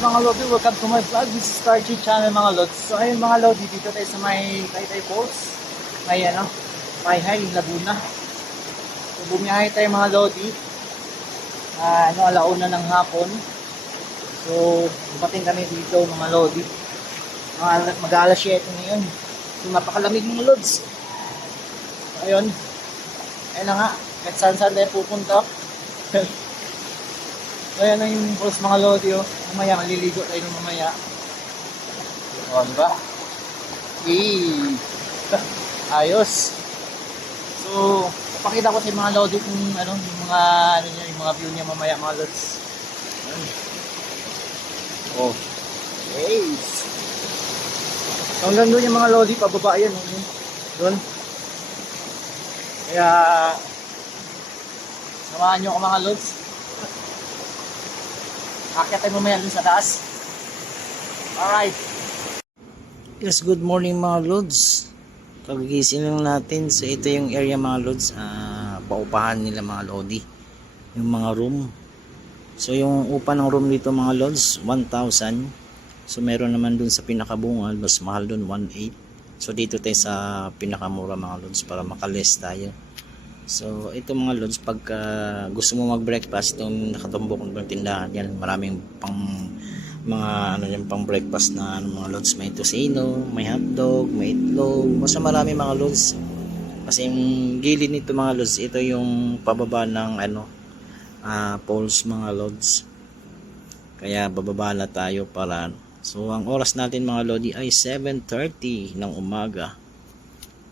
Lods mga Lodi, welcome to my vlog. This is Starchy Channel mga Lods. So ayun mga Lodi, dito tayo sa may Taytay Falls. May High Laguna. So bumiyahe tayo mga Lodi. Alauna ng hapon. So dumating kami dito mga Lodi. Mag-alas 7 ngayon. So napakalamig mga Lods. So, ayun na nga, kahit saan tayo pupunta. Ayan na yung falls mga Lodi, oh. Mamaya, maliligo tayo ng mamaya. O, diba? Ayos. So, papakita ko sa mga Lodi kung yung mga view niya mamaya mga Lods. Oh. Yes. So, hanggang doon yung mga Lodi, pababa yan. Doon. Kaya, samahan nyo ako mga Lods. Akit tayo mamaya dun sa taas. Alright. Yes, good morning mga Lods. Kagigising lang natin. So ito yung area mga Lods. Paupahan nila mga Lodi. Yung mga room. So yung upa ng room dito mga Lods, 1,000. So meron naman dun sa pinakabungal, mas mahal dun, 1,800. So dito tayo sa pinakamura mga Lods para makaless tayo. So ito mga Lods, pagka gusto mo mag-breakfast, itong nakatumbok ng tindahan yan, maraming pang mga pang breakfast na mga Lods, may tosino, may hotdog, may itlog, basta marami mga Lods. Kasi yung gilid nito mga Lods, ito yung pababa ng poles mga Lods. Kaya bababa na tayo para so ang oras natin mga Lodi ay 7:30 ng umaga.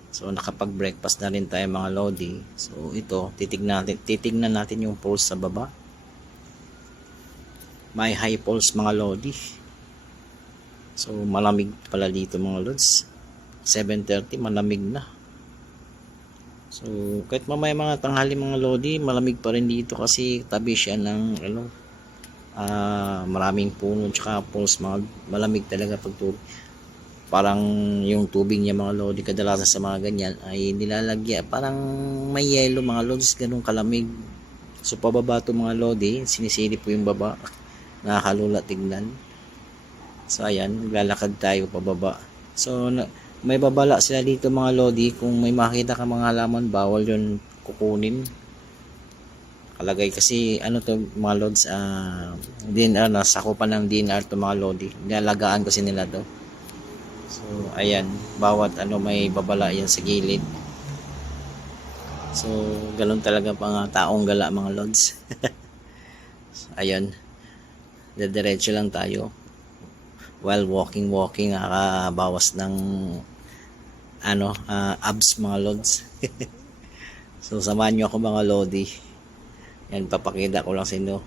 So nakapag-breakfast na rin tayo mga Lodi. So ito, titignan natin yung pulse sa baba. May high pulse mga Lodi. So malamig pala dito mga Lods. 7:30 malamig na. So kahit mamaya mga tanghali mga Lodi, malamig pa rin dito kasi tabi siya ng maraming puno tsaka pulse, malamig talaga pag tubig. Parang yung tubig niya mga Lodi kadalasan sa mga ganyan ay nilalagyan parang may yelo mga Lodi, ganun kalamig. So pababa to mga Lodi, sinisilip po yung baba, nakakalula tignan. So ayan, lalakad tayo pababa. So may babala sila dito mga Lodi, kung may makita ka mga halaman bawal yun kukunin. Kalagay kasi to mga Lods, nasakupan ng DNR to mga Lodi, nilalagaan kasi nila to. So ayan, bawat may babala yan sa gilid. So ganun talaga mga taong gala mga Lods. So, ayan, diretso lang tayo while walking nakakabawas ng abs mga Lods. So samahan nyo ako mga Lodi. Yan, papakita ko lang sa inyo.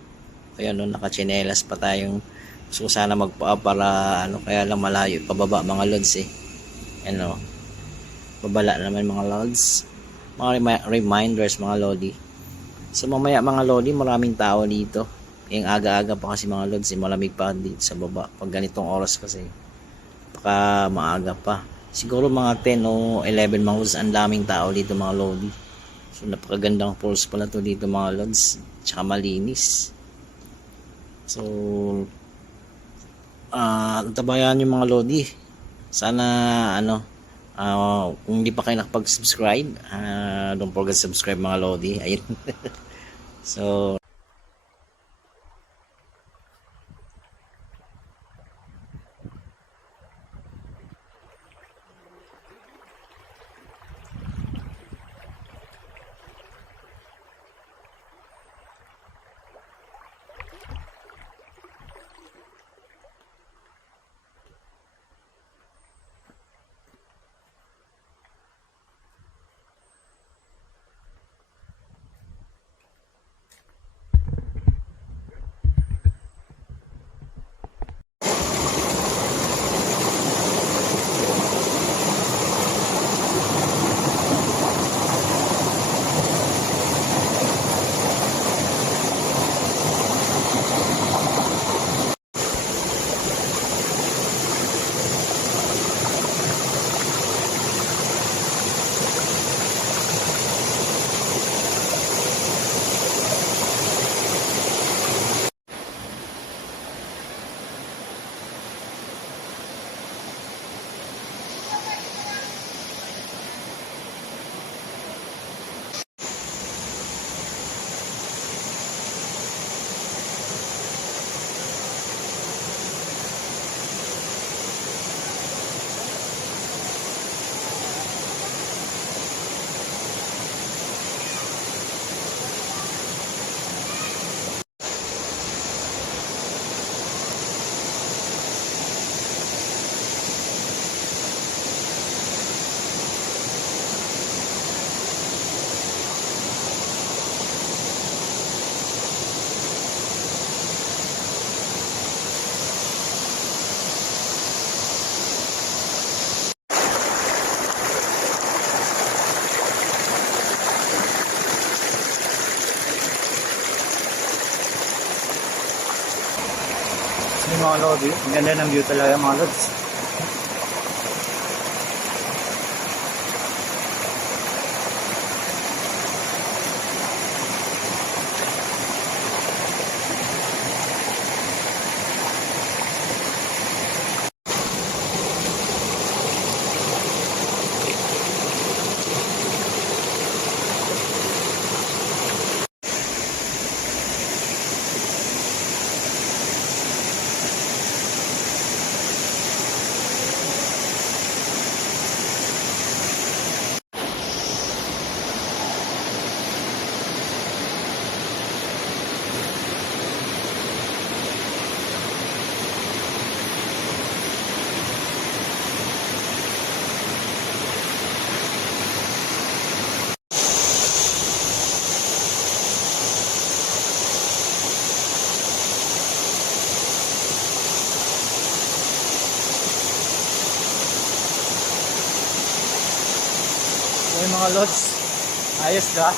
Ayan, nakachinelas pa tayong, so sana magpa para kaya lang malayo pababa mga Lods babala naman mga Lods, mga reminders mga Lodi. So mamaya mga Lodi, maraming tao dito, yung aga-aga pa kasi mga Lods, malamig pa dito sa baba pag ganitong oras kasi baka maaga pa, siguro mga 10 o 11 mga Lods, ang daming tao dito mga Lodi. So napakagandang falls pala to dito mga Lods, tsaka malinis. So tabayan yung mga Lodi. Sana kung hindi pa kayo nakapag-subscribe, don't forget to subscribe mga Lodi. Ayun. So mga lodi. Ang ganda ng view talaga mga lods. Yung mga lods, ayos ka?